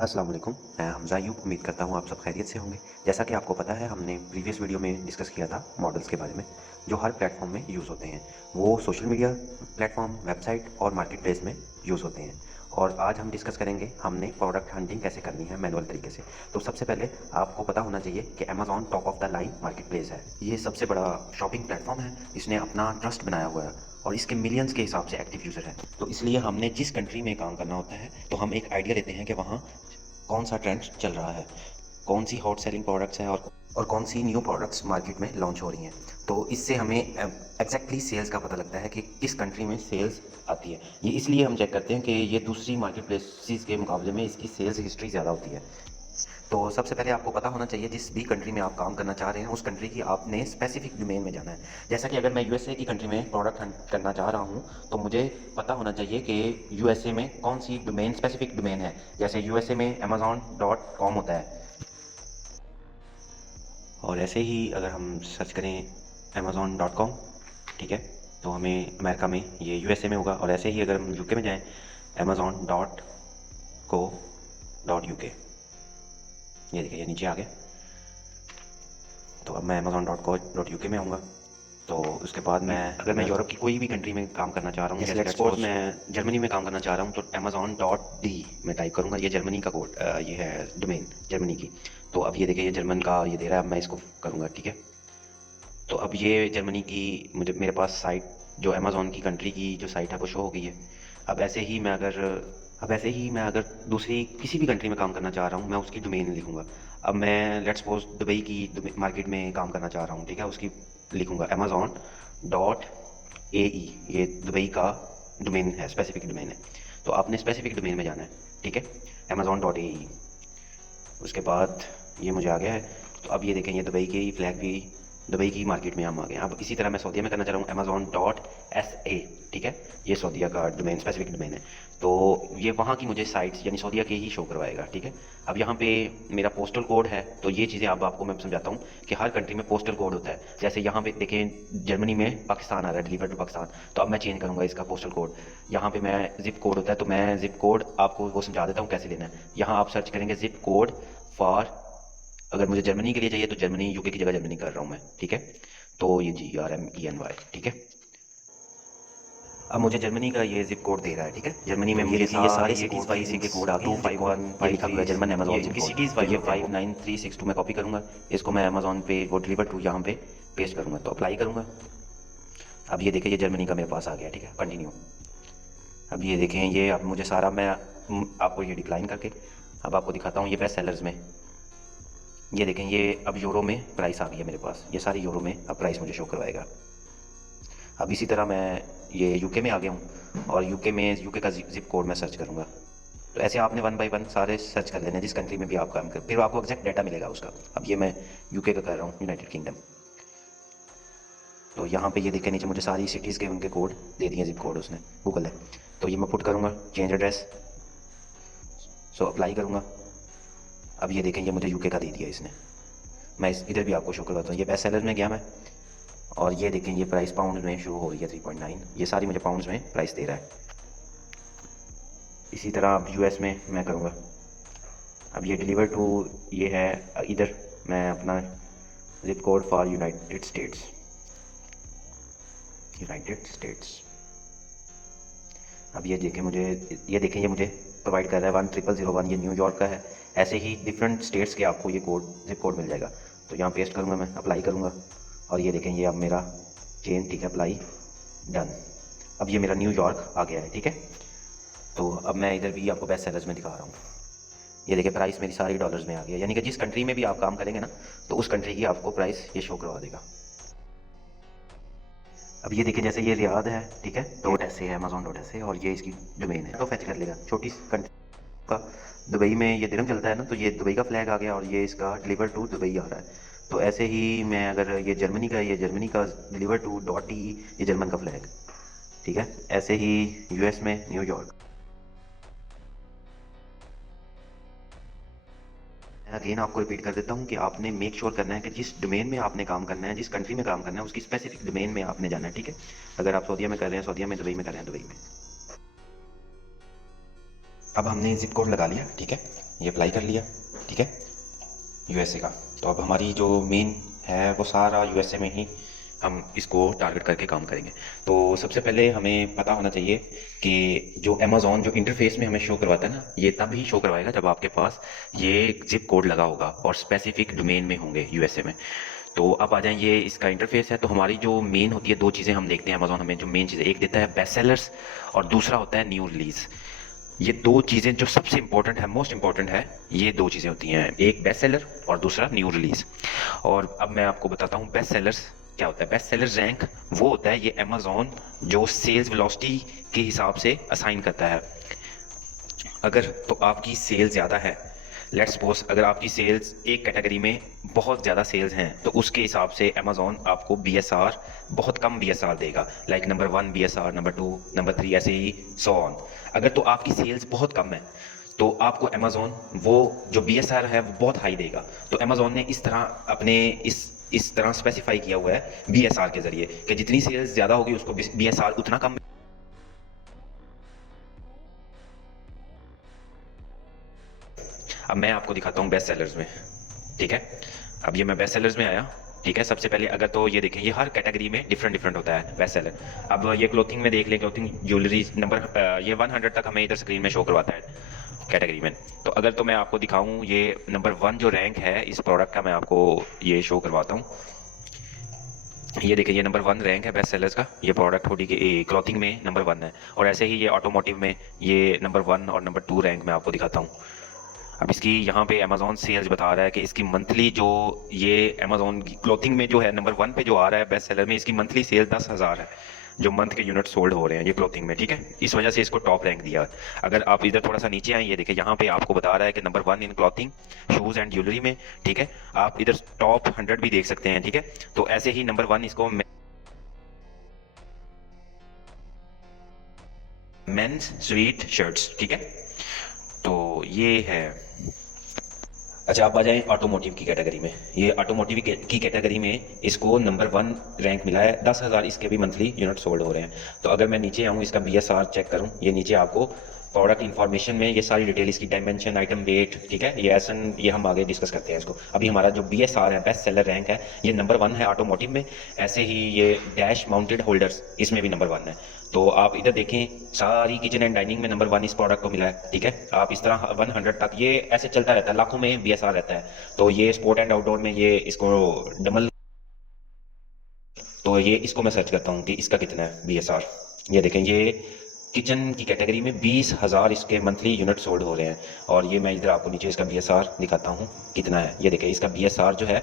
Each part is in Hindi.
अस्सलाम वालेकुम। मैं हमज़ा यूँ उम्मीद करता हूँ आप सब खैरियत से होंगे। जैसा कि आपको पता है हमने प्रीवियस वीडियो में डिस्कस किया था मॉडल्स के बारे में, जो हर प्लेटफ़ॉर्म में यूज़ होते हैं। वो सोशल मीडिया प्लेटफ़ॉर्म, वेबसाइट और मार्केट प्लेस में यूज़ होते हैं। और आज हम डिस्कस करेंगे हमने प्रोडक्ट हंटिंग कैसे करनी है मैनुअल तरीके से। तो सबसे पहले आपको पता होना चाहिए कि Amazon top of the line market place है। ये सबसे बड़ा शॉपिंग प्लेटफ़ॉर्म है, इसने अपना ट्रस्ट बनाया हुआ है और इसके मिलियंस के हिसाब से एक्टिव यूज़र हैं। तो इसलिए हमने जिस कंट्री में काम करना होता है, तो हम एक आइडिया लेते हैं कि वहाँ कौन सा ट्रेंड चल रहा है, कौन सी हॉट सेलिंग प्रोडक्ट्स हैं और कौन सी न्यू प्रोडक्ट्स मार्केट में लॉन्च हो रही हैं। तो इससे हमें एग्जैक्टली सेल्स का पता लगता है कि किस कंट्री में सेल्स आती है। ये इसलिए हम चेक करते हैं कि ये दूसरी मार्केट प्लेसेस के मुकाबले में इसकी सेल्स हिस्ट्री ज़्यादा होती है। तो सबसे पहले आपको पता होना चाहिए जिस भी कंट्री में आप काम करना चाह रहे हैं उस कंट्री की आपने स्पेसिफिक डोमेन में जाना है। जैसा कि अगर मैं यूएसए की कंट्री में प्रोडक्ट हंट करना चाह रहा हूँ तो मुझे पता होना चाहिए कि यूएसए में कौन सी डोमेन स्पेसिफिक डोमेन है। जैसे यूएसए में amazon.com होता है और ऐसे ही अगर हम सर्च करें amazon.com, ठीक है, तो हमें अमेरिका में ये यूएसए में होगा। और ऐसे ही अगर हम यूके में जाएँ amazon.co.uk, ये देखिए ये नीचे आ गया। तो अब मैं amazon.co.uk में आऊँगा। तो उसके बाद मैं अगर मैं यूरोप की कोई भी कंट्री में काम करना चाह रहा हूँ, जैसे लेट्स सपोज मैं जर्मनी में काम करना चाह रहा हूँ, तो amazon.de मैं टाइप करूँगा। ये जर्मनी का कोड, ये है डोमेन जर्मनी की। तो अब ये देखिए ये जर्मन का ये दे रहा है, अब मैं इसको करूँगा, ठीक है। तो अब ये जर्मनी की मुझे मेरे पास साइट जो अमेज़न की कंट्री की जो साइट है वो शो हो गई है। अब ऐसे ही मैं अगर दूसरी किसी भी कंट्री में काम करना चाह रहा हूँ, मैं उसकी डोमेन लिखूँगा। अब मैं लेट्स सपोज़ दुबई की मार्केट में काम करना चाह रहा हूँ, ठीक है, उसकी लिखूँगा amazon.ae, ये दुबई का डोमेन है, स्पेसिफिक डोमेन है। तो आपने स्पेसिफिक डोमेन में जाना है, ठीक है, amazon.ae। उसके बाद ये मुझे आ गया है। तो अब ये देखें ये दुबई की फ्लैग भी दुबई की मार्केट में हम आ गए। अब इसी तरह मैं सऊदीया में करना चाह रहा हूँ amazon.sa, ठीक है, ये सऊदीया का डोमेन स्पेसिफिक डोमेन है। तो ये वहाँ की मुझे साइट्स यानी सऊदीया के ही शो करवाएगा, ठीक है। अब यहाँ पे मेरा पोस्टल कोड है, तो ये चीज़ें अब आपको मैं समझाता हूँ कि हर कंट्री में पोस्टल कोड होता है। जैसे यहाँ पे देखें जर्मनी में पाकिस्तान आ रहा है, डिलीवर टू पाकिस्तान, तो अब मैं चेंज करूँगा इसका पोस्टल कोड। यहाँ पे मैं जिप कोड होता है, तो मैं जिप कोड आपको वो समझा देता हूँ कैसे लेना है। यहाँ आप सर्च करेंगे जिप कोड फॉर, अगर मुझे जर्मनी के लिए चाहिए तो जर्मनी, यूके की जगह जर्मनी कर रहा हूँ मैं, ठीक है। तो ये GRMENY, ठीक है। अब मुझे जर्मनी का ये जिप कोड दे रहा है, ठीक है। जर्मनी में ये सारे सिटीज़ वाइज इनके कोड आते हैं। 251 लिखा हुआ है जर्मन अमेजोन जिप कोड, तो ये 59362 मैं कॉपी करूँगा। इसको मैं अमेजोन पे वो डिलीवर टू यहाँ पे पेस्ट करूँगा, तो अप्लाई करूँगा। अब ये देखें ये जर्मनी का मेरे पास आ गया, ठीक है, कंटिन्यू। अब ये देखें ये अब मुझे सारा मैं आपको ये डिक्लाइन करके अब आपको दिखाता हूँ ये बेस्ट सेलर्स में। ये देखें ये अब यूरो में प्राइस आ गई है मेरे पास, ये सारी यूरो में अब प्राइस मुझे शो करवाएगा। अब इसी तरह मैं ये यूके में आ गया हूँ और यूके में यूके का जिप कोड मैं सर्च करूँगा। तो ऐसे आपने वन बाय वन सारे सर्च कर लेने हैं जिस कंट्री में भी आप काम कर, फिर आपको एग्जैक्ट डाटा मिलेगा उसका। अब ये मैं यूके का कर रहा हूँ, यूनाइटेड किंगडम। तो यहाँ पे ये देखें नीचे मुझे सारी सिटीज़ के उनके कोड दे दिए, जिप कोड उसने गूगल है। तो ये मैं पुट करूँगा चेंज एड्रेस, सो अप्लाई करूँगा। अब ये देखें ये मुझे यूके का दे दिया इसने। मैं इधर भी आपको शो करवाता हूँ, ये बेस्ट सेलर में गया मैं और ये देखें ये प्राइस पाउंड में शो हो रही है 3.9, ये सारी मुझे पाउंड्स में प्राइस दे रहा है। इसी तरह अब यूएस में मैं करूँगा। अब ये डिलीवर टू ये है इधर, मैं अपना zip code for United states. अब ये देखें ये मुझे प्रोवाइड कर रहा है 10001, ये न्यूयॉर्क का है। ऐसे ही डिफरेंट स्टेट्स के आपको ये कोड जिप कोड मिल जाएगा। तो यहाँ पेस्ट करूँगा मैं, अप्लाई करूँगा और ये देखें ये अब मेरा चेंज, ठीक है, अप्लाई डन। अब ये मेरा न्यूयॉर्क आ गया है, ठीक है। तो अब मैं इधर भी आपको बेस्ट सेलर्स में दिखा रहा हूँ। ये देखिए प्राइस मेरी सारी डॉलर्स में आ गई है, यानी कि जिस कंट्री में भी आप काम करेंगे ना तो उस कंट्री की आपको प्राइस ये शो करवा देगा। अब ये देखिए जैसे ये रियाद है, ठीक है, .sa है, amazon.sa, और ये इसकी डोमेन है, तो फेच कर लेगा छोटी कंट्री का। दुबई में ये दिरहम चलता है ना, तो ये दुबई का फ्लैग आ गया और ये इसका डिलीवर टू दुबई आ रहा है। तो ऐसे ही मैं अगर ये जर्मनी का डिलीवर टू .de, ये जर्मन का फ्लैग, ठीक है। ऐसे ही यूएस में न्यूयॉर्क। मैं अगेन आपको रिपीट कर देता हूँ कि आपने मेक श्योर करना है कि जिस डोमेन में आपने काम करना है, जिस कंट्री में काम करना है, उसकी स्पेसिफिक डोमेन में आपने जाना है, ठीक है। अगर आप सऊदीया में कर रहे हैं सऊदीया में, दुबई में कर रहे हैं दुबई में। अब हमने जिप कोड लगा लिया, ठीक है। ये अप्लाई कर लिया, ठीक है, यूएसए का। तो अब हमारी जो मेन है वो सारा यूएसए में ही हम इसको टारगेट करके काम करेंगे। तो सबसे पहले हमें पता होना चाहिए कि जो अमेज़ॉन जो इंटरफेस में हमें शो करवाता है ना, ये तब ही शो करवाएगा जब आपके पास ये जिप कोड लगा होगा और स्पेसिफिक डोमेन में होंगे यूएसए में। तो अब आ जाए, ये इसका इंटरफेस है। तो हमारी जो मेन होती है, दो चीज़ें हम देखते हैं अमेज़ॉन हमें जो मेन चीज़ें, एक देता है बेस्ट सेलर्स और दूसरा होता है न्यू रिलीज़। ये दो चीज़ें जो सबसे इंपॉर्टेंट है, मोस्ट इंपॉर्टेंट है, ये दो चीज़ें होती हैं, एक बेस्ट सेलर और दूसरा न्यू रिलीज। और अब मैं आपको बताता हूँ बेस्ट सेलर्स क्या होता है। बेस्ट सेलर रैंक वो होता है, ये अमेज़ॉन जो सेल्स वेलोसिटी के हिसाब से असाइन करता है। अगर तो आपकी सेल ज़्यादा है, लेट्स सपोज अगर आपकी सेल्स एक कैटेगरी में बहुत ज़्यादा सेल्स हैं, तो उसके हिसाब से अमेज़ॉन आपको BSR बहुत कम BSR देगा, like number 1 BSR, number 2, number 3, ऐसे ही सो ऑन। अगर तो आपकी सेल्स बहुत कम है तो आपको अमेज़ॉन वो जो BSR है वो बहुत हाई देगा। तो अमेज़ॉन ने इस तरह अपने इस तरह स्पेसिफाई किया हुआ है BSR के जरिए कि जितनी सेल्स ज़्यादा होगी उसको BSR उतना कम। अब मैं आपको दिखाता हूँ बेस्ट सेलर्स में, ठीक है। अब ये मैं बेस्ट सेलर्स में आया, ठीक है। सबसे पहले अगर तो ये देखें, ये हर कैटेगरी में डिफरेंट डिफरेंट होता है बेस्ट सेलर। अब ये क्लोथिंग में देख लें, क्लोथिंग ज्वेलरी नंबर ये 100 तक हमें इधर स्क्रीन में शो करवाता है कैटेगरी में। तो अगर तो मैं आपको दिखाऊं, ये नंबर 1 जो रैंक है इस प्रोडक्ट का, मैं आपको ये शो करवाता हूँ। ये देखिए, ये नंबर 1 रैंक है बेस्ट सेलर्स का, ये प्रोडक्ट हुडी के क्लॉथिंग में नंबर 1 है। और ऐसे ही ये ऑटोमोटिव में ये नंबर 1 और नंबर 2 रैंक मैं आपको दिखाता हूँ। अब इसकी यहाँ पे अमेज़ॉन सेल्स बता रहा है कि इसकी मंथली जो ये अमेज़ॉन की क्लोथिंग में जो है नंबर 1 पे जो आ रहा है बेस्ट सेलर में, इसकी मंथली सेल 10,000 है जो मंथ के यूनिट सोल्ड हो रहे हैं ये क्लोथिंग में, ठीक है। इस वजह से इसको टॉप रैंक दिया। अगर आप इधर थोड़ा सा नीचे आए, ये देखिए यहाँ पे आपको बता रहा है कि number 1 in clothing, shoes and jewellery में, ठीक है। आप इधर टॉप 100 भी देख सकते हैं, ठीक है। तो ऐसे ही नंबर 1 इसको मेंस स्वीट शर्ट्स, ठीक है। तो ये है। अच्छा, आप आ जाएं ऑटोमोटिव की कैटेगरी में। ये ऑटोमोटिव की कैटेगरी में इसको नंबर 1 रैंक मिला है, 10,000 इसके भी मंथली यूनिट सोल्ड हो रहे हैं। तो अगर मैं नीचे आऊँ, इसका BSR चेक करूँ, ये नीचे आपको प्रोडक्ट इन्फॉर्मेशन में ये सारी डिटेल, इसकी डायमेंशन, आइटम वेट, ठीक है, ये एसन, ये हम आगे डिस्कस करते हैं इसको। अभी हमारा जो BSR है, बेस्ट सेलर रैंक है, ये नंबर 1 है ऑटोमोटिव में। ऐसे ही ये डैश माउंटेड होल्डर्स, इसमें भी नंबर 1 है। तो आप इधर देखें, सारी किचन एंड डाइनिंग में नंबर 1 इस प्रोडक्ट को मिला है, ठीक है। आप इस तरह 100 तक ये ऐसे चलता रहता है, लाखों में BSR रहता है। तो ये स्पोर्ट एंड आउटडोर में ये इसको डबल, तो ये इसको मैं सर्च करता हूँ कि इसका कितना है BSR। ये देखें, ये किचन की कैटेगरी में 20,000 इसके मंथली यूनिट सोल्ड हो रहे हैं। और ये मैं इधर आपको नीचे इसका BSR दिखाता हूँ कितना है। ये देखें, इसका BSR जो है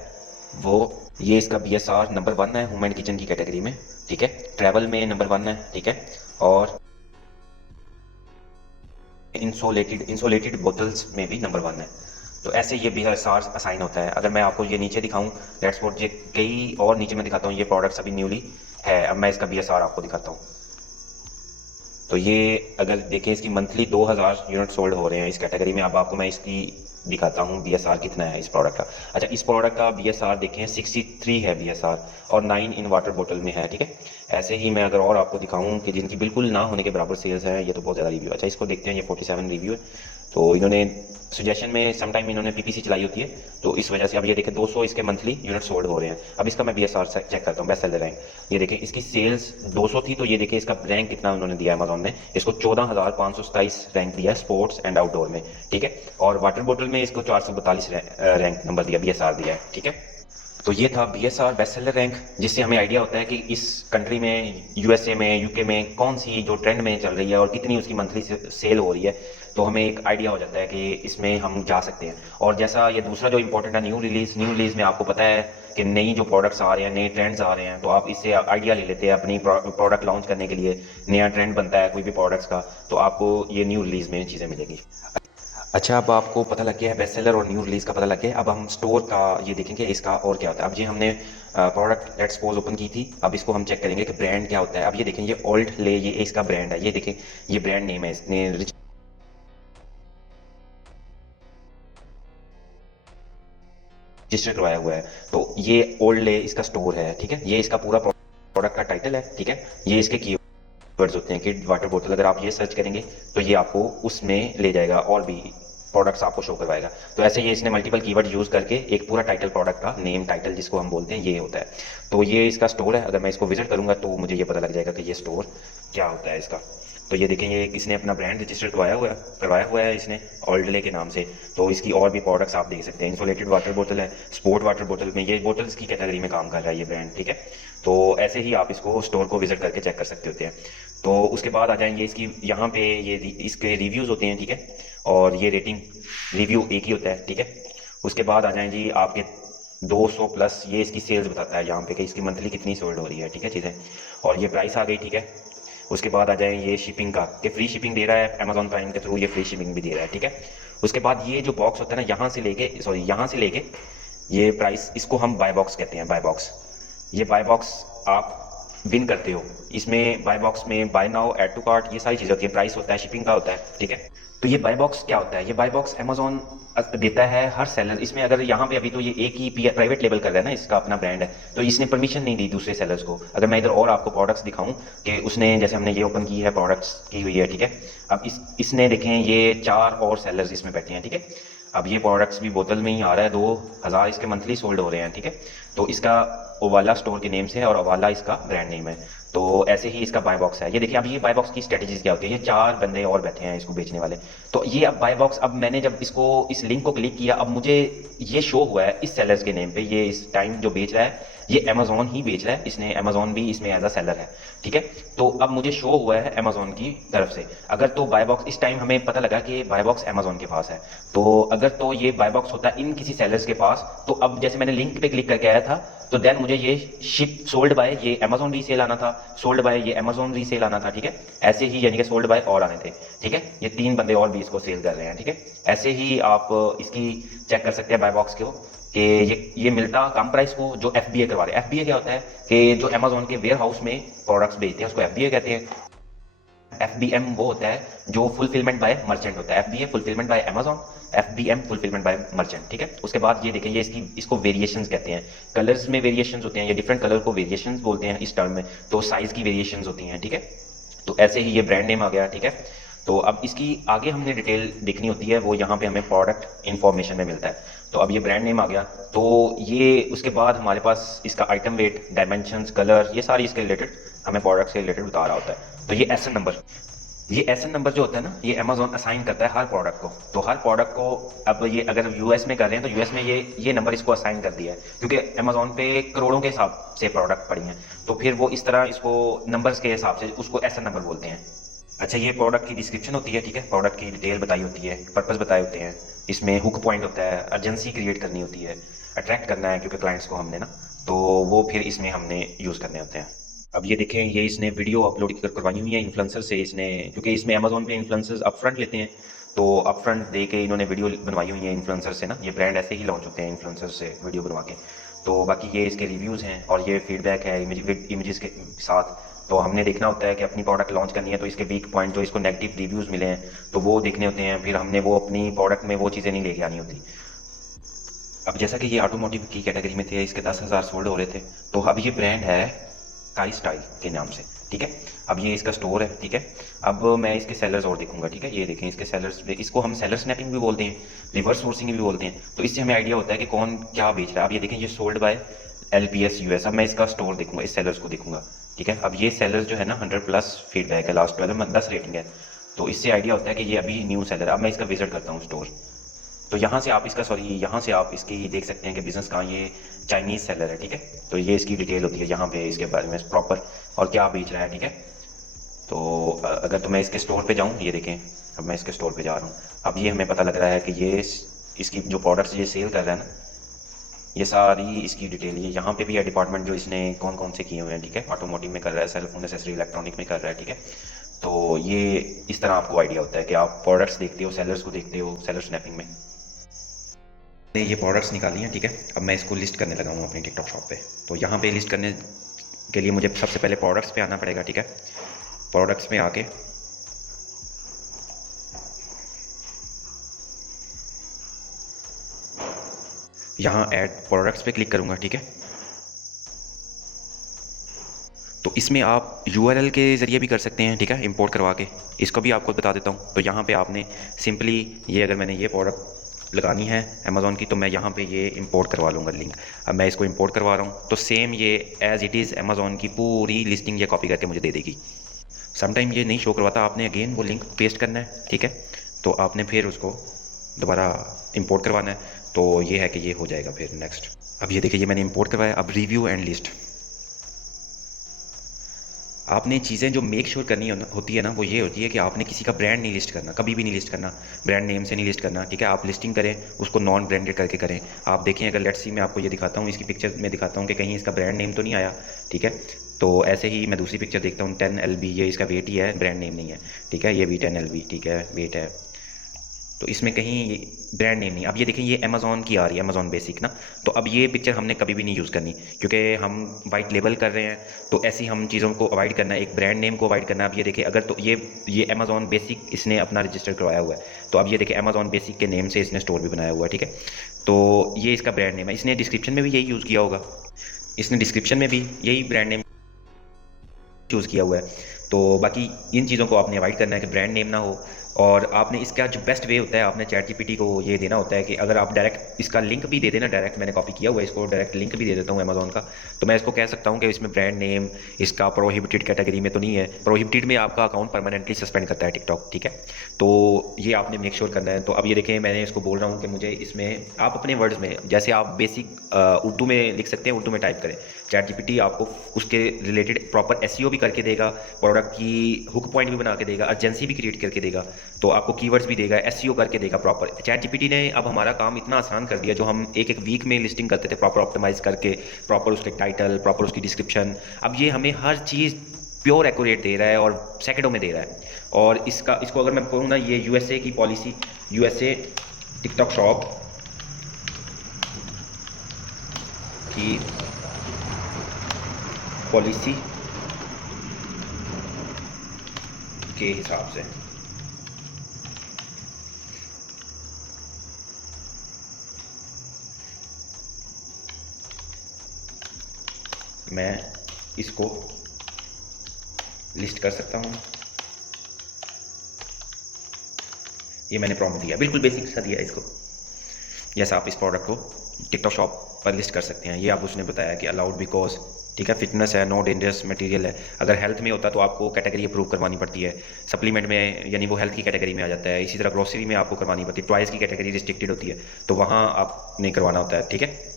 वो, ये इसका BSR नंबर 1 है होम एंड किचन की कैटेगरी में, ठीक है। ट्रैवल में नंबर 1 है, ठीक है। और इंसोलेटेड बोतल्स में भी नंबर 1 है। तो ऐसे ये BSR असाइन होता है। अगर मैं आपको ये नीचे दिखाऊं, लेट्स सपोज ये कई और नीचे मैं दिखाता हूँ, ये प्रोडक्ट्स अभी न्यूली है। अब मैं इसका BSR आपको दिखाता हूँ। तो ये अगर देखें, इसकी मंथली 2,000 यूनिट सोल्ड हो रहे हैं इस कैटेगरी में। अब आपको मैं इसकी दिखाता हूँ BSR कितना है इस प्रोडक्ट का। अच्छा, इस प्रोडक्ट का BSR देखें 63 है BSR, और 9 इन वाटर बोतल में है, ठीक है। ऐसे ही मैं अगर और आपको दिखाऊं कि जिनकी बिल्कुल ना होने के बराबर सेल्स हैं, ये तो बहुत ज़्यादा रिव्यू। अच्छा, इसको देखते हैं, ये 47 रिव्यू है। तो इन्होंने सजेशन में समटाइम इन्होंने PPC चलाई होती है, तो इस वजह से अब ये देखें 200 इसके मंथली यूनिट सोल्ड हो रहे हैं। अब इसका मैं BSR चेक करता हूँ, बेस्ट सेलर रैंक। ये देखें, इसकी सेल्स 200 थी, तो ये देखें इसका रैंक कितना उन्होंने दिया अमेज़ॉन ने, इसको 14,527 रैंक दिया स्पोर्ट्स एंड आउटडोर में, ठीक है। और वाटर बोतल में इसको 442 रैंक नंबर दिया, BSR दिया है, ठीक है। तो ये था BSR बेस्ट सेलर रैंक, जिससे हमें आइडिया होता है कि इस कंट्री में, USA में, UK में कौन सी जो ट्रेंड में चल रही है और कितनी उसकी मंथली सेल हो रही है। तो हमें एक आइडिया हो जाता है कि इसमें हम जा सकते हैं। और जैसा ये दूसरा जो इंपॉर्टेंट है, न्यू रिलीज में आपको पता है कि नई जो प्रोडक्ट्स आ रहे हैं, नए ट्रेंड्स आ रहे हैं, तो आप इससे आइडिया ले लेते हैं अपनी प्रोडक्ट लॉन्च करने के लिए। नया ट्रेंड बनता है कोई भी प्रोडक्ट्स का, तो आपको ये न्यू रिलीज में चीज़ें मिलेंगी। अच्छा, अब आपको पता लग गया है बेस्ट सेलर और न्यू रिलीज का पता लग गया है। अब हम स्टोर का ये देखेंगे इसका और क्या होता है। अब ये हमने प्रोडक्ट लेट्स सपोज ओपन की थी, अब इसको हम चेक करेंगे कि ब्रांड क्या होता है। अब ये देखें, ये ओल्ड ले, ये इसका ब्रांड है। ये देखें, ये ब्रांड नेम है, इसने रजिस्टर करवाया हुआ है। तो ये ओल्ड ले इसका स्टोर है, ठीक है। ये इसका पूरा प्रोडक्ट का टाइटल है, ठीक है। ये इसके कीवर्ड्स होते हैं कि वाटर बोतल, अगर आप ये सर्च करेंगे तो ये आपको उसमें ले जाएगा और भी प्रोडक्ट्स आपको शो करवाएगा। तो ऐसे ये इसने मल्टीपल कीवर्ड यूज़ करके एक पूरा टाइटल, प्रोडक्ट का नेम टाइटल जिसको हम बोलते हैं, ये होता है। तो ये इसका स्टोर है। अगर मैं इसको विजिट करूंगा तो मुझे ये पता लग जाएगा कि ये स्टोर क्या होता है इसका। तो ये देखें, ये इसने अपना ब्रांड रजिस्टर करवाया हुआ है इसने ऑल्डले के नाम से। तो इसकी और भी प्रोडक्ट्स आप देख सकते हैं। इंसुलेटेड वाटर बोतल है, स्पोर्ट वाटर बोतल में, ये बोटल्स की कैटेगरी में काम कर रहा है ये ब्रांड, ठीक है। तो ऐसे ही आप इसको स्टोर को विजिट करके चेक कर सकते होते हैं। तो उसके बाद आ जाएंगे इसकी, यहाँ पे ये इसके रिव्यूज़ होते हैं, ठीक है। और ये रेटिंग रिव्यू एक ही होता है, ठीक है। उसके बाद आ जाएं जी आपके 200 प्लस, ये इसकी सेल्स बताता है यहाँ पे कि इसकी मंथली कितनी सोल्ड हो रही है, ठीक है चीज़ें। और ये प्राइस आ गई, ठीक है। उसके बाद आ जाए ये शिपिंग का, कि फ्री शिपिंग दे रहा है अमेजॉन प्राइम के थ्रू, ये फ्री शिपिंग भी दे रहा है, ठीक है। उसके बाद ये जो बॉक्स होता है ना, यहाँ से लेके ये प्राइस, इसको हम बाय बॉक्स कहते हैं, बाय बॉक्स। ये बाय बॉक्स आप विन करते हो। इसमें बाय बॉक्स में buy now, add to cart, ये सारी चीज़ें होती है, प्राइस होता है, शिपिंग का होता है, ठीक है। तो ये बाय बॉक्स क्या होता है? ये बाय बॉक्स अमेजोन देता है हर सेलर। इसमें अगर यहाँ पे अभी तो ये एक ही प्राइवेट लेबल कर रहा है ना, इसका अपना ब्रांड है, तो इसने परमिशन नहीं दी दूसरे सेलर्स को। अगर मैं इधर और आपको प्रोडक्ट्स दिखाऊं कि उसने, जैसे हमने ये ओपन की है, प्रोडक्ट्स की हुई है, ठीक है। अब इसने देखें, ये 4 और सेलर्स इसमें बैठे हैं, ठीक है। अब ये प्रोडक्ट्स भी बोतल में ही आ रहा है, 2000 इसके मंथली सोल्ड हो रहे हैं, ठीक है। तो इसका ओवाला स्टोर के नेम से है और ओवाला इसका ब्रांड नेम है। तो ऐसे ही इसका बाय बॉक्स है। ये देखिए, अब ये बाय बॉक्स की स्ट्रेटेजीज क्या होती है। ये 4 बंदे और बैठे हैं इसको बेचने वाले। तो ये अब बाय बॉक्स, अब मैंने जब इसको, इस लिंक को क्लिक किया, अब मुझे ये शो हुआ है इस सेलर्स के नेम पे। ये इस टाइम जो बेच रहा है ये अमेजोन ही बेच रहा है, इसने अमेजोन भी इसमें एज अ सेलर है, ठीक है। तो अब मुझे शो हुआ है अमेजोन की तरफ से। अगर तो बाय बॉक्स, इस टाइम हमें पता लगा कि बाय बॉक्स अमेजोन के पास है। तो अगर तो ये बाय बॉक्स होता है इन किसी सेलर्स के पास, तो अब जैसे मैंने लिंक पे क्लिक करके आया था, तो देन मुझे ये शिप सोल्ड बाय ये अमेजोन रीसेल आना था, सोल्ड बाय ये अमेजोन रीसेल आना था, ठीक है। ऐसे ही यानी कि सोल्ड बाय और आने थे, ठीक है। ये 3 बंदे और भी इसको सेल कर रहे हैं, ठीक है। ऐसे ही आप इसकी चेक कर सकते हैं बाय बॉक्स को, कि ये मिलता कम प्राइस को जो एफबीए करवा रहे हैं। एफबीए क्या होता है कि जो अमेजोन के वेयर हाउस में प्रोडक्ट्स बेचते हैं उसको एफबीए कहते हैं। एफबीएम वो होता है जो फुलफिलमेंट बाय मर्चेंट होता है। FBA fulfilment bye Amazon, FBM fulfilment bye merchant, ठीक है। उसके बाद ये देखिए, ये इसको वेरिएशंस कहते हैं। कलर्स में वेरिएशंस होते हैं, ये डिफरेंट कलर को वेरिएशंस बोलते हैं इस टर्म में। तो साइज की वेरिएशंस होती हैं, ठीक है। तो ऐसे ही ये ब्रांड नेम आ गया, ठीक है। तो अब इसकी आगे हमने डिटेल देखनी होती है, वो यहाँ पे हमें प्रोडक्ट इन्फॉर्मेशन में मिलता है। तो अब ये ब्रांड नेम आ गया, तो ये उसके बाद हमारे पास इसका आइटम वेट, डायमेंशंस, कलर, ये सारी इसके रिलेटेड हमें प्रोडक्ट से रिलेटेड बता रहा होता है। तो ये एसएन नंबर, ये एसएन नंबर जो होता है ना, ये अमेजोन असाइन करता है हर प्रोडक्ट को। तो हर प्रोडक्ट को, अब ये अगर यूएस में कर रहे हैं तो यूएस में ये नंबर इसको असाइन कर दिया है, क्योंकि अमेजोन पे करोड़ों के हिसाब से प्रोडक्ट पड़ी हैं। तो फिर वो इस तरह इसको नंबर्स के हिसाब से उसको एसएन नंबर बोलते हैं। अच्छा, ये प्रोडक्ट की डिस्क्रिप्शन होती है, ठीक है। प्रोडक्ट की डिटेल बताई होती है, पर्पस बताए होते हैं। इसमें हुक पॉइंट होता है, अर्जेंसी क्रिएट करनी होती है, अट्रैक्ट करना है क्योंकि क्लाइंट्स को हमने ना, तो वो फिर इसमें हमने यूज़ करने होते हैं। अब ये देखें, ये इसने वीडियो अपलोड करवाई हुई है इन्फ्लुएंसर से इसने, क्योंकि इसमें अमेजोन पे इन्फ्लुएंसर्स अपफ्रंट लेते हैं। तो अपफ्रंट दे के इन्होंने वीडियो बनवाई हुई है इन्फ्लुएंसर से ना। ये ब्रांड ऐसे ही लॉन्च होते हैं इन्फ्लुएंसर से वीडियो बनवा के। तो बाकी ये इसके रिव्यूज़ हैं और ये फीडबैक है इमेजेस के साथ। तो हमने देखना होता है कि अपनी प्रोडक्ट लॉन्च करनी है तो इसके वीक पॉइंट, जो इसको नेगेटिव रिव्यूज़ मिले हैं, तो वो देखने होते हैं। फिर हमने वो अपनी प्रोडक्ट में वो चीज़ें नहीं लेके आनी होती। अब जैसा कि ये ऑटोमोटिव की कैटेगरी में थे, इसके 10,000 सोल्ड हो रहे थे। तो अब ये ब्रांड है काई स्टाइल के नाम से, ठीक है। अब ये इसका स्टोर है, ठीक है। अब मैं इसके सेलर्स और देखूंगा, ठीक है। ये देखें, इसके सेलर्स, इसको हम सेलर स्नैपिंग भी बोलते हैं, रिवर्स सोर्सिंग भी बोलते हैं। तो इससे हमें आइडिया होता है कि कौन क्या बेच रहा है। अब ये देखें, ये सोल्ड बाय LPS US। अब मैं इसका स्टोर देखूंगा, इस सेलर्स को देखूंगा, ठीक है। अब ये सेलर्स जो है ना, 100+ फीडबैक है, लास्ट 12 मंथ 10 रेटिंग है। तो इससे आइडिया होता है कि ये अभी न्यू सेलर। अब मैं इसका विजिट करता हूँ स्टोर। तो यहाँ से आप इसका, यहाँ से आप इसकी देख सकते हैं कि बिजनेस कहाँ, ये चाइनीज़ सेलर है, ठीक है। तो ये इसकी डिटेल होती है यहाँ पे इसके बारे में प्रॉपर, और क्या बेच रहा है, ठीक है। तो अगर तो मैं इसके स्टोर पे जाऊँ, ये देखें, अब मैं इसके स्टोर पे जा रहा हूँ। अब ये हमें पता लग रहा है कि ये इसकी जो प्रोडक्ट्स ये सेल कर रहा है ना, ये सारी इसकी डिटेल, ये यहाँ पे भी है डिपार्टमेंट जो इसने कौन कौन से किए हुए हैं, ठीक है। ऑटोमोटिव में कर रहा है, सेलफोन एसेसरी इलेक्ट्रॉनिक में कर रहा है, ठीक है। तो ये इस तरह आपको आइडिया होता है कि आप प्रोडक्ट्स देखते हो, सेलर्स को देखते हो, सेलर स्नैपिंग में। ये प्रोडक्ट्स निकाली हैं, ठीक है। अब मैं इसको लिस्ट करने लगा हूँ अपनी टिकटॉक शॉप पे। तो यहाँ पे लिस्ट करने के लिए मुझे सबसे पहले प्रोडक्ट्स पे आना पड़ेगा, ठीक है। प्रोडक्ट्स में आके यहाँ ऐड प्रोडक्ट्स पे क्लिक करूँगा, ठीक है। तो इसमें आप URL के ज़रिए भी कर सकते हैं, ठीक है, इंपोर्ट करवा के। इसको भी आपको बता देता हूँ। तो यहाँ पे आपने सिंपली ये, अगर मैंने ये प्रोडक्ट लगानी है अमेज़ॉन की, तो मैं यहाँ पे ये इंपोर्ट करवा लूँगा लिंक। अब मैं इसको इंपोर्ट करवा रहा हूँ, तो सेम ये एज़ इट इज़ अमेज़ॉन की पूरी लिस्टिंग ये कॉपी करके मुझे दे देगी। समटाइम ये नहीं शो करवाता, आपने अगेन वो लिंक पेस्ट करना है, ठीक है। तो आपने फिर उसको दोबारा इंपोर्ट करवाना है। तो ये है कि ये हो जाएगा फिर नेक्स्ट। अब ये देखिए, ये मैंने इंपोर्ट करवाया। अब रिव्यू एंड लिस्ट, आपने चीज़ें जो मेक श्योर करनी होती है ना, वो ये होती है कि आपने किसी का ब्रांड नहीं लिस्ट करना, कभी भी नहीं लिस्ट करना, ब्रांड नेम से नहीं लिस्ट करना, ठीक है। आप लिस्टिंग करें उसको नॉन ब्रांडेड करके करें। आप देखें, अगर लेट्स सी मैं आपको ये दिखाता हूँ, इसकी पिक्चर में दिखाता हूँ कि कहीं इसका ब्रांड नेम तो नहीं आया, ठीक है। तो ऐसे ही मैं दूसरी पिक्चर देखता हूँ, 10 LB, ये इसका वेट ही है, ब्रांड नेम नहीं है, ठीक है। ये भी 10 LB, ठीक है, वेट है। तो इसमें कहीं ब्रांड नेम नहीं। अब ये देखें, ये अमेज़ॉन की आ रही है, अमेज़ॉन बेसिक ना। तो अब ये पिक्चर हमने कभी भी नहीं यूज़ करनी, क्योंकि हम वाइट लेबल कर रहे हैं। तो ऐसी हम चीज़ों को अवॉइड करना है, एक ब्रांड नेम को अवॉइड करना है। अब ये देखिए, अगर तो ये अमेज़ॉन बेसिक इसने अपना रजिस्टर करवाया हुआ है। तो अब ये देखिए, अमेज़ॉन बेसिक के नेम से इसने स्टोर भी बनाया हुआ है, ठीक है। तो ये इसका ब्रांड नेम है। इसने डिस्क्रिप्शन में भी यही यूज़ किया होगा, इसने डिस्क्रिप्शन में भी यही ब्रांड नेम चूज़ किया हुआ है। तो बाकी इन चीज़ों को आपने अवॉइड करना है कि ब्रांड नेम ना हो। और आपने इसका जो बेस्ट वे होता है, आपने ChatGPT को ये देना होता है कि अगर आप डायरेक्ट इसका लिंक भी दे देना, डायरेक्ट मैंने कॉपी किया हुआ है इसको, डायरेक्ट लिंक भी दे देता हूँ अमेज़ॉन का। तो मैं इसको कह सकता हूँ कि इसमें ब्रांड नेम इसका प्रोहिबिटेड कैटेगरी में तो नहीं है। प्रोहिबिटेड में आपका अकाउंट परमानेंटली सस्पेंड करता है टिकटॉक, ठीक है। तो ये आपने मेक श्योर करना है। तो अब ये देखें, मैंने इसको बोल रहा हूँ कि मुझे इसमें आप अपने वर्ड्स में, जैसे आप बेसिक उर्दू में लिख सकते हैं, उर्दू में टाइप करें। ChatGPT आपको उसके रिलेटेड प्रॉपर SEO भी करके देगा, प्रोडक्ट की हुक पॉइंट भी बना के देगा, अर्जेंसी भी क्रिएट करके देगा, तो आपको कीवर्ड्स भी देगा, SEO करके देगा प्रॉपर। ChatGPT ने अब हमारा काम इतना आसान कर दिया, जो हम एक एक वीक में लिस्टिंग करते थे प्रॉपर ऑप्टिमाइज करके, प्रॉपर उसके टाइटल, प्रॉपर उसकी डिस्क्रिप्शन। अब ये हमें हर चीज़ प्योर एक्यूरेट दे रहा है और सेकंडों में दे रहा है। और इसको अगर मैं कहूँ ना, ये USA की पॉलिसी, USA टिकटॉक शॉप की पॉलिसी के हिसाब से मैं इसको लिस्ट कर सकता हूँ। ये मैंने प्रॉम्प्ट दिया, बिल्कुल बेसिक सा दिया इसको। यस, आप इस प्रोडक्ट को टिकटॉक शॉप पर लिस्ट कर सकते हैं। ये आप उसने बताया कि अलाउड बिकॉज, ठीक है, फिटनेस है, नो डेंजरस मटेरियल है। अगर हेल्थ में होता तो आपको कैटेगरी अप्रूव करवानी पड़ती है। सप्लीमेंट में यानी वो हेल्थ की कैटेगरी में आ जाता है। इसी तरह ग्रोसरी में आपको करवानी पड़ती है। टॉयज़ की कैटेगरी रिस्ट्रिक्टेड होती है, तो वहाँ आपने करवाना होता है, ठीक है।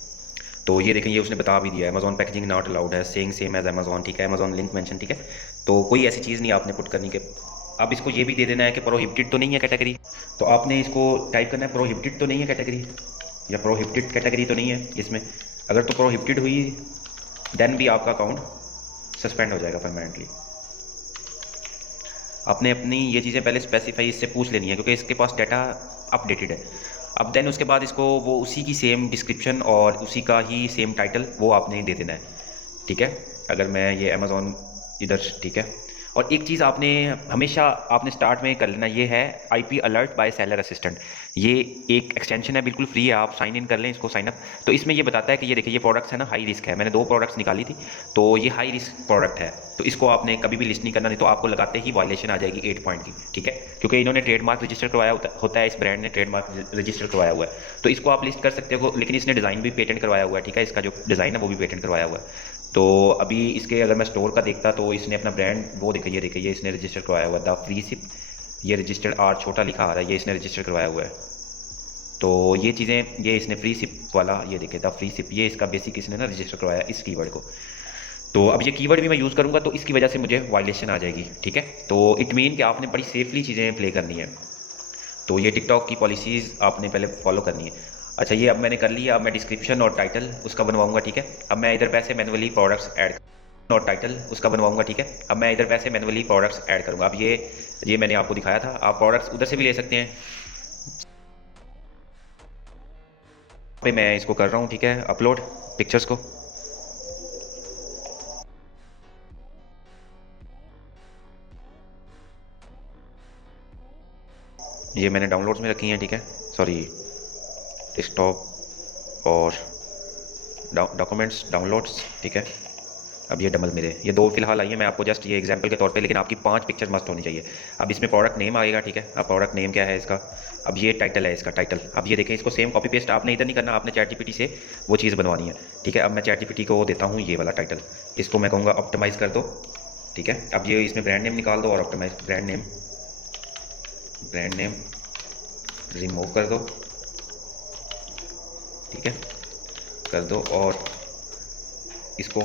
तो ये देखें, ये उसने बता भी दिया है, अमेज़ॉन पैकेजिंग नॉट अलाउड है, सेम एज अमेज़ॉन, ठीक है, अमेज़ॉन लिंक मेंशन, ठीक है। तो कोई ऐसी चीज़ नहीं आपने पुट करनी के। अब इसको ये भी दे देना है कि प्रोहिबिटेड तो नहीं है कैटेगरी। तो आपने इसको टाइप करना है, प्रोहिबिटेड तो नहीं है कैटेगरी, या प्रोहिबिटेड कैटेगरी तो नहीं है इसमें। अगर तो प्रोहिबिटेड हुई, देन भी आपका अकाउंट सस्पेंड हो जाएगा परमानेंटली। आपने अपनी ये चीज़ें पहले स्पेसिफाई इससे पूछ लेनी है, क्योंकि इसके पास डाटा अपडेटेड है। अब देन उसके बाद इसको वो उसी की सेम डिस्क्रिप्शन और उसी का ही सेम टाइटल वो आपने दे देना है, ठीक है। अगर मैं ये अमेज़ॉन इधर, ठीक है। और एक चीज़ आपने हमेशा आपने स्टार्ट में कर लेना, ये है IP alert by seller assistant. ये एक एक्सटेंशन है, बिल्कुल फ्री है, आप साइन इन कर लें इसको, साइन अप। तो इसमें ये बताता है कि ये देखिए, ये प्रोडक्ट्स है ना, हाई रिस्क है। मैंने 2 प्रोडक्ट्स निकाली थी, तो ये हाई रिस्क प्रोडक्ट है। तो इसको आपने कभी भी लिस्ट नहीं करना, नहीं तो आपको लगाते ही वायलेशन आ जाएगी 8 पॉइंट की, ठीक है। क्योंकि इन्होंने ट्रेडमार्क रजिस्टर करवाया होता है, इस ब्रांड ने ट्रेडमार्क रजिस्टर करवाया हुआ है। तो इसको आप लिस्ट कर सकते हो, लेकिन इसने डिज़ाइन भी पेटेंट करवाया हुआ है, ठीक है। इसका जो डिज़ाइन है वो भी पेटेंट करवाया हुआ है। तो अभी इसके अगर मैं स्टोर का देखता, तो इसने अपना ब्रांड वो देखिए, ये देखिए, ये इसने रजिस्टर करवाया हुआ है, द फ्री सिप। ये रजिस्टर्ड R छोटा लिखा आ रहा है, ये इसने रजिस्टर करवाया हुआ है। तो ये चीज़ें, ये इसने फ्री सिप वाला, ये देखिए द फ्री सिप, ये इसका बेसिक इसने ना रजिस्टर करवाया इस कीवर्ड को। तो अब ये कीवर्ड भी मैं यूज़ करूँगा, तो इसकी वजह से मुझे वायलेशन आ जाएगी, ठीक है। तो इट मीन कि आपने बड़ी सेफली चीज़ें प्ले करनी है। तो ये टिकटॉक की पॉलिसीज़ आपने पहले फॉलो करनी है। अच्छा, ये अब मैंने कर लिया। अब मैं डिस्क्रिप्शन और टाइटल उसका बनवाऊंगा, ठीक है। अब मैं इधर पैसे मैनुअली प्रोडक्ट्स ऐड और टाइटल उसका बनवाऊंगा, ठीक है। अब मैं इधर पैसे मैनुअली प्रोडक्ट्स ऐड करूंगा। अब ये मैंने आपको दिखाया था, आप प्रोडक्ट्स उधर से भी ले सकते हैं। पे मैं इसको कर रहा हूँ, ठीक है, अपलोड पिक्चर्स को। ये मैंने डाउनलोड्स में रखी हैं, ठीक है, सॉरी, डेस्कटॉप और डॉक्यूमेंट्स डाउनलोड्स, ठीक है। अब ये डबल मेरे ये 2 फिलहाल आई है, मैं आपको जस्ट ये एग्जांपल के तौर पे, लेकिन आपकी 5 पिक्चर मस्ट होनी चाहिए। अब इसमें प्रोडक्ट नेम आएगा, ठीक है। अब प्रोडक्ट नेम क्या है इसका, अब ये टाइटल है इसका टाइटल। अब ये देखें, इसको सेम कॉपी पेस्ट आपने इधर नहीं करना, आपने चैट जीपीटी से वो चीज़ बनवानी है, ठीक है। अब मैं चैट जीपीटी को देता हूँ ये वाला टाइटल, इसको मैं कहूँगा ऑप्टिमाइज़ कर दो, ठीक है। अब ये इसमें ब्रांड नेम निकाल दो और ऑप्टिमाइज ब्रांड नेम रिमूव कर दो, ठीक है, कर दो और इसको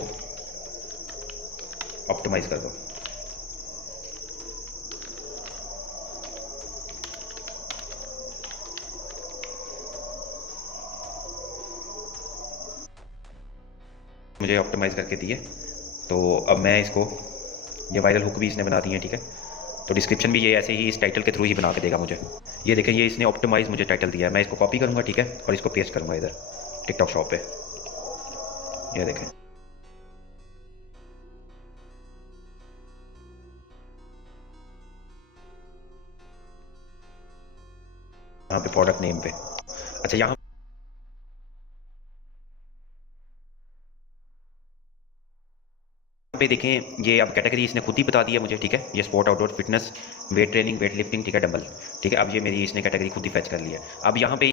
ऑप्टिमाइज कर दो। मुझे ऑप्टिमाइज करके दिए, तो अब मैं इसको, ये वायरल हुक भी इसने बना दी है, ठीक है। तो डिस्क्रिप्शन भी ये ऐसे ही इस टाइटल के थ्रू ही बना के देगा मुझे। ये देखें, ये इसने ऑप्टिमाइज मुझे टाइटल दिया है, मैं इसको कॉपी करूँगा, ठीक है, और इसको पेस्ट करूँगा इधर टिकटॉक शॉप पे। ये देखें, यहाँ पे प्रोडक्ट नेम पे, अच्छा यहाँ पे देखें, ये अब कैटेगरी इसने खुद ही बता दी है मुझे, ठीक है। ये sport, outdoor, fitness, weight training, weight lifting, ठीक है, डंबल, ठीक है। अब ये मेरी इसने कैटेगरी खुद ही फैच कर ली है। अब यहाँ पे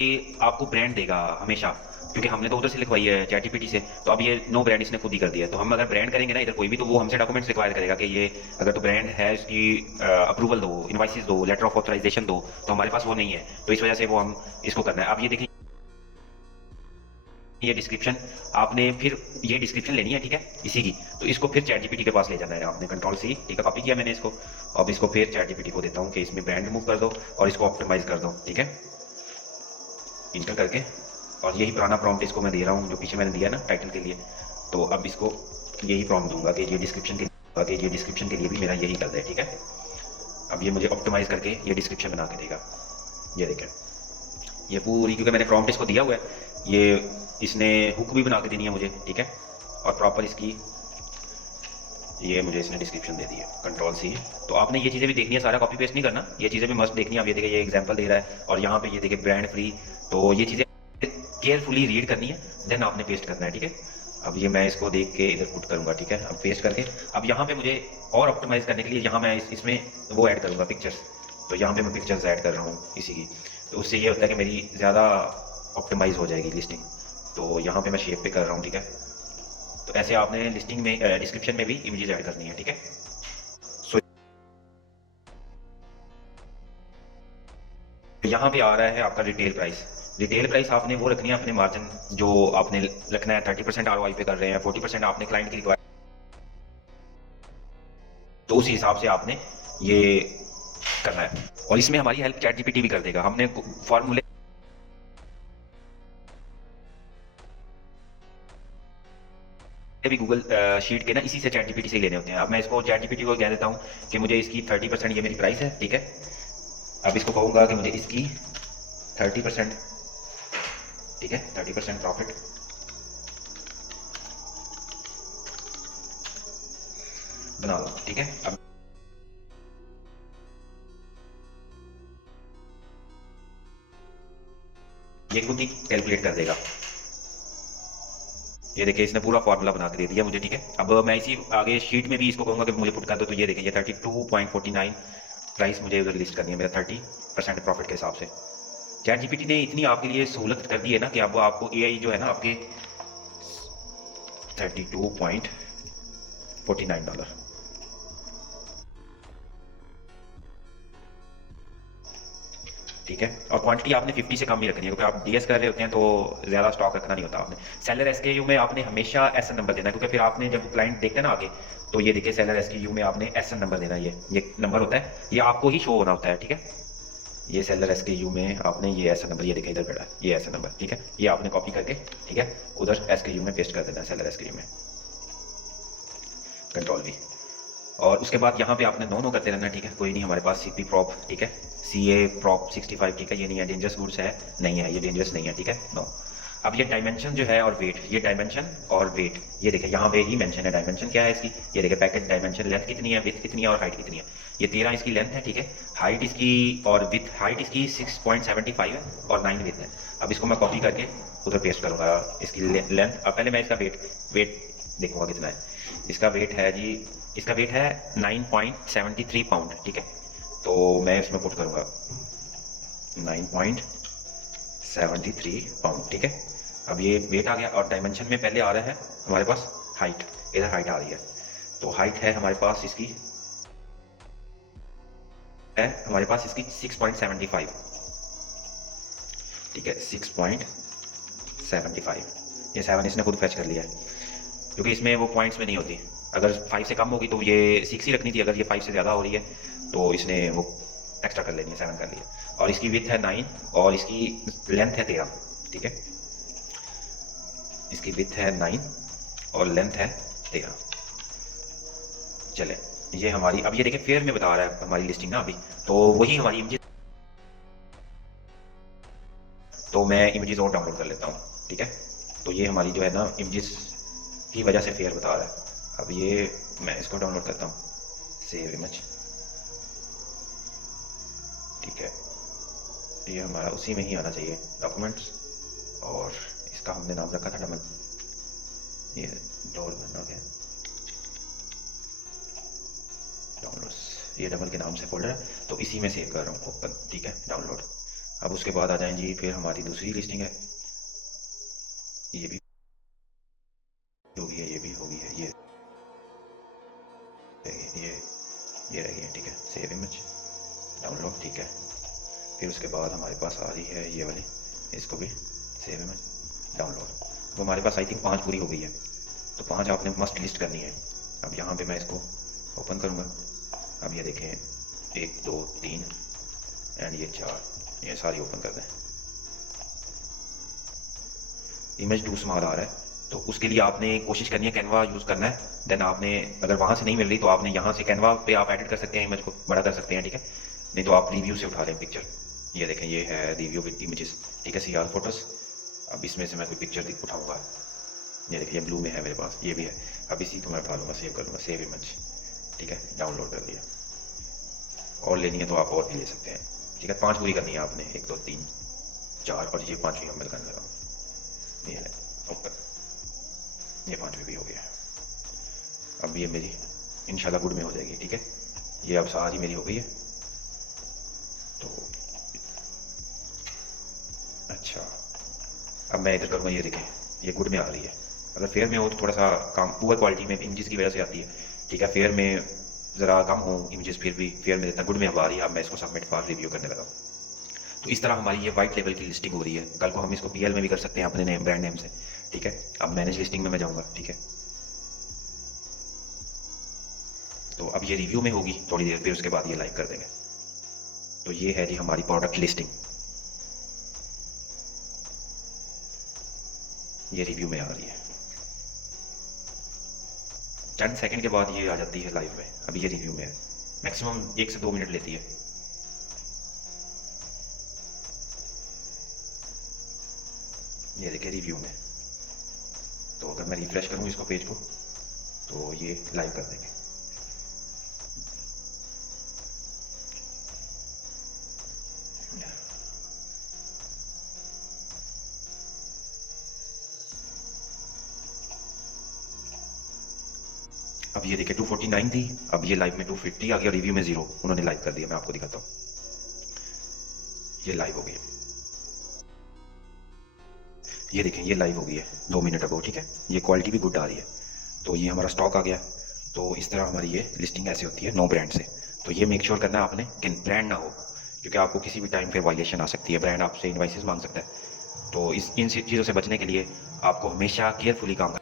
ये आपको ब्रांड देगा हमेशा, क्योंकि हमने तो उधर से लिखवाई है चैट जीपीटी से, तो अब ये नो ब्रांड इसने खुद ही कर दिया है। तो हम अगर ब्रांड करेंगे ना इधर कोई भी, तो वो हमसे डॉक्यूमेंट्स रिक्वायर करेगा कि ये अगर तो ब्रांड है, इसकी अप्रूवल दो, इनवाइसेस दो, लेटर ऑफ ऑथराइजेशन दो, तो हमारे पास वो नहीं है, तो इस वजह से वो हम इसको करना है। अब ये देखें, ये डिस्क्रिप्शन आपने फिर ये डिस्क्रिप्शन लेनी है, ठीक है, इसी की, तो इसको फिर चैट जीपीटी के पास ले जाना है आपने, कंट्रोल सी, ठीक है, कॉपी किया मैंने इसको। अब इसको फिर चैट जीपीटी को देता हूँ कि इसमें ब्रांड रिमूव कर दो और इसको ऑप्टिमाइज कर दो, ठीक है, इंटर करके। और यही पुराना प्रॉम्प्ट इसको मैं दे रहा हूँ जो पीछे मैंने दिया ना टाइटल के लिए। तो अब इसको यही प्रॉम्प्ट दूंगा कि ये डिस्क्रिप्शन के लिए भी मेरा यही कर दे, ठीक है। अब ये मुझे ऑप्टिमाइज करके ये डिस्क्रिप्शन बना के देगा। ये देखें, ये पूरी, क्योंकि मैंने प्रॉम्प्ट इसको दिया हुआ है, ये इसने हुक भी बना के देनी है मुझे, ठीक है, और प्रॉपर इसकी ये मुझे इसने डिस्क्रिप्शन दे दी है, कंट्रोल सी। तो आपने ये चीज़ें भी देखनी है, सारा कॉपी पेस्ट नहीं करना, ये चीज़ें भी मस्ट देखनी है। अब ये देखिए, ये एग्जांपल दे रहा है और यहाँ पे ये देखिए ब्रांड फ्री, तो ये चीज़ें केयरफुली रीड करनी है, देन आपने पेस्ट करना है, ठीक है। अब ये मैं इसको देख के इधर पुट करूँगा, ठीक है, अब पेस्ट करके। अब यहाँ पे मुझे और ऑप्टिमाइज करने के लिए यहाँ मैं इसमें वो ऐड करूँगा पिक्चर्स, तो यहाँ पे मैं पिक्चर्स ऐड कर रहा हूँ इसी की, तो उससे ये होता है कि मेरी ज़्यादा ऑप्टिमाइज हो जाएगी लिस्टिंग। तो यहाँ पे मैं शेप पे कर रहा हूँ, ठीक है। तो ऐसे आपने लिस्टिंग में डिस्क्रिप्शन में भी इमेजेस ऐड करनी है, ठीक है। सो यहाँ पे आ रहा है आपका रिटेल प्राइस। रिटेल प्राइस आपने वो रखनी है अपने मार्जिन जो आपने रखना है, 30% ROI पे कर रहे हैं, 40% आपने क्लाइंट की रिक्वायरमेंट, तो उस हिसाब से आपने ये करना है। और इसमें हमारी हेल्प चैट जीपीटी भी कर देगा। हमने फॉर्मूले भी गूगल शीट के ना इसी से चैट जीपीटी से ही लेने होते हैं। अब मैं इसको चैट जीपीटी को कह देता हूँ कि मुझे इसकी 30%, ये मेरी प्राइस है, ठीक है। अब इसको कहूँगा कि मुझे इसकी 30%, ठीक है, 30% प्रॉफिट बना दो, ठीक है। अब ये खुद ही कैलकुलेट कर देगा। ये देखिए, इसने पूरा फार्मूला बना के दे दिया मुझे, ठीक है। अब मैं इसी आगे शीट में भी इसको कहूँगा कि मुझे पुट कर दो, तो ये देखिए, ये 32.49 प्राइस मुझे उधर लिस्ट करनी है मेरा 30% प्रॉफिट के हिसाब से। चैट जीपीटी ने इतनी आपके लिए सहूलत कर दी है ना कि अब आपको एआई जो है ना आपके $32.49, ठीक है। और क्वांटिटी आपने 50 से कम ही रखनी है, क्योंकि आप डीएस कर रहे होते हैं तो ज़्यादा स्टॉक रखना नहीं होता आपने। सेलर एसकेयू में आपने हमेशा एसएन नंबर देना है, क्योंकि फिर आपने जब क्लाइंट देखते हैं ना आगे, तो ये देखिए सेलर एसकेयू में आपने एसएन नंबर देना है। ये नंबर होता है, ये आपको ही शो होना होता है, ठीक है। ये सेलर एसकेयू में आपने ये एसएन नंबर, ये देखिए इधर बैठा है, ये एसएन नंबर, ठीक है, ये आपने कॉपी करके, ठीक है, उधर एसकेयू में पेस्ट कर देना है, सेलर एसकेयू में, कंट्रोल वी। और उसके बाद यहाँ पे आपने नो करते रहना, ठीक है। कोई नहीं, हमारे पास सीपी प्रॉप, ठीक है, CA प्रॉप 65, ठीक है, ये नहीं है, डेंजरस गुड्स है, नहीं है, ये डेंजरस नहीं है, ठीक है, नो। अब ये डायमेंशन जो है और वेट, ये डायमेंशन और वेट, ये देखिए यहाँ पे ही मेंशन है डायमेंशन क्या है इसकी। ये देखिए पैकेट डायमेंशन, लेंथ कितनी है, विथ कितनी है और हाइट कितनी है। ये 13 इसकी लेंथ है, ठीक है। हाइट इसकी और विथ हाइट इसकी 6.75 है और 9 विथ है। अब इसको मैं कॉपी करके उधर पेस्ट करूँगा इसकी लेंथ। अब पहले मैं इसका वेट देखूँगा कितना है। इसका वेट है जी, इसका वेट है 9.73 पाउंड, ठीक है। तो मैं इसमें पुट करूँगा 9.73 पाउंड, ठीक है। अब ये वेट आ गया और डायमेंशन में पहले आ रहा है हमारे पास हाइट, इधर हाइट आ रही है। तो हाइट है हमारे पास इसकी 6.75, ठीक है, 6.75। ये 7 इसने खुद फैच कर लिया है क्योंकि इसमें वो पॉइंट्स में नहीं होती। अगर 5 से कम होगी तो ये 6 ही रखनी थी, अगर ये 5 से ज़्यादा हो रही है तो इसने वो एक्स्ट्रा कर लेनी है, 7 कर लिया। और इसकी विड्थ है 9 और इसकी लेंथ है 13, ठीक है। इसकी विड्थ है 9 और लेंथ है 13। चले ये हमारी, अब ये देखिए फेयर में बता रहा है हमारी लिस्टिंग ना अभी, तो वही हमारी इमेजेस। तो मैं इमेजेस और डाउनलोड कर लेता हूँ, ठीक है। तो ये हमारी जो है ना इमेजेस की वजह से फेयर बता रहा है। अब ये मैं इसको डाउनलोड करता हूँ, सेव इमेज, ठीक है। ये हमारा उसी में ही आना चाहिए, डॉक्यूमेंट्स, और इसका हमने नाम रखा था डबल, ये डबल बना गया डाउनलोड्स, ये डबल के नाम से फोल्डर है तो इसी में सेव कर रहा हूँ, ओपन, ठीक है, डाउनलोड। अब उसके बाद आ जाएंगी फिर हमारी दूसरी लिस्टिंग है, ये भी होगी है, ये भी होगी है, ये रह गई है, ठीक है। सेव इमेज, डाउनलोड, ठीक है। फिर उसके बाद हमारे पास आ रही है ये वाली, इसको भी सेव इमेज, डाउनलोड। तो हमारे पास आई थिंक 5 पूरी हो गई है, तो 5 आपने मस्ट लिस्ट करनी है। अब यहाँ पे मैं इसको ओपन करूँगा। अब ये देखें 1 2 3 एंड ये 4, ये सारी ओपन कर दें। इमेज टू स्मॉल आ रहा है तो उसके लिए आपने कोशिश करनी है कैनवा यूज़ करना है। देन आपने अगर वहाँ से नहीं मिल रही तो आपने यहाँ से कैनवा पे आप एडिट कर सकते हैं, इमेज को बड़ा कर सकते हैं, ठीक है। नहीं तो आप रिव्यू से उठा लें पिक्चर। ये देखें ये है रिव्यू विद इमेजेस, ठीक है, CR फोटोज़। अब इसमें से मैं कोई पिक्चर उठाऊँगा, ये देखिए ब्लू में है मेरे पास, ये भी है। अब इसी को मैं उठा लूँगा, सेव कर लूँगा, सेव इमेज, ठीक है, डाउनलोड कर लिया। और लेनी है तो आप और भी ले सकते हैं, ठीक है। 5 पूरी करनी है आपने, 1 2 3 4 और ये 5वीं हम मिल करने लगा, ये है ऊपर, ये 5वीं भी हो गया। अब ये मेरी इंशाल्लाह गुड में हो जाएगी, ठीक है। ये अब सारी मेरी हो गई है। तो अच्छा, अब मैं इधर करूँगा, ये देखें ये गुड में आ रही है। अगर फेयर में हो तो थोड़ा सा काम पुअर क्वालिटी में इमेजेस की वजह से आती है, ठीक है। फेयर में ज़रा कम हो इमेजेस, फिर भी फेयर में इतना गुड में अब आ रही है। अब मैं इसको सबमिट फॉर रिव्यू करने लगा। तो इस तरह हमारी ये वाइट लेवल की लिस्टिंग हो रही है। कल को हम इसको PL में भी कर सकते हैं अपने नेम, ब्रांड नेम से, ठीक है। अब मैनेज लिस्टिंग में मैं जाऊँगा, ठीक है। तो अब ये रिव्यू में होगी थोड़ी देर, फिर उसके बाद ये लाइव कर देंगे। तो ये है जी हमारी प्रोडक्ट लिस्टिंग, ये रिव्यू में आ रही है। चंद सेकंड के बाद ये आ जाती है लाइव में। अभी ये रिव्यू में है, मैक्सिमम 1 से 2 मिनट लेती है। ये देखिए रिव्यू में। तो अगर मैं रिफ्रेश करूँ इसको, पेज को, तो ये लाइव कर देंगे। अब ये देखिए 249 थी, अब ये लाइव में 250 आ गया, रिव्यू में 0, उन्होंने लाइव कर दिया। मैं आपको दिखाता हूँ, ये लाइव हो गई। ये देखें ये लाइव हो गई है 2 मिनट अगो, ठीक है। ये क्वालिटी भी गुड आ रही है। तो ये हमारा स्टॉक आ गया। तो इस तरह हमारी ये लिस्टिंग ऐसे होती है नो ब्रांड से। तो ये मेक श्योर करना है आपने कि ब्रांड ना हो, क्योंकि आपको किसी भी टाइम पे वायलेशन आ सकती है, ब्रांड आपसे इनवाइसेस मांग सकता है। तो इन चीज़ों से बचने के लिए आपको हमेशा केयरफुली काम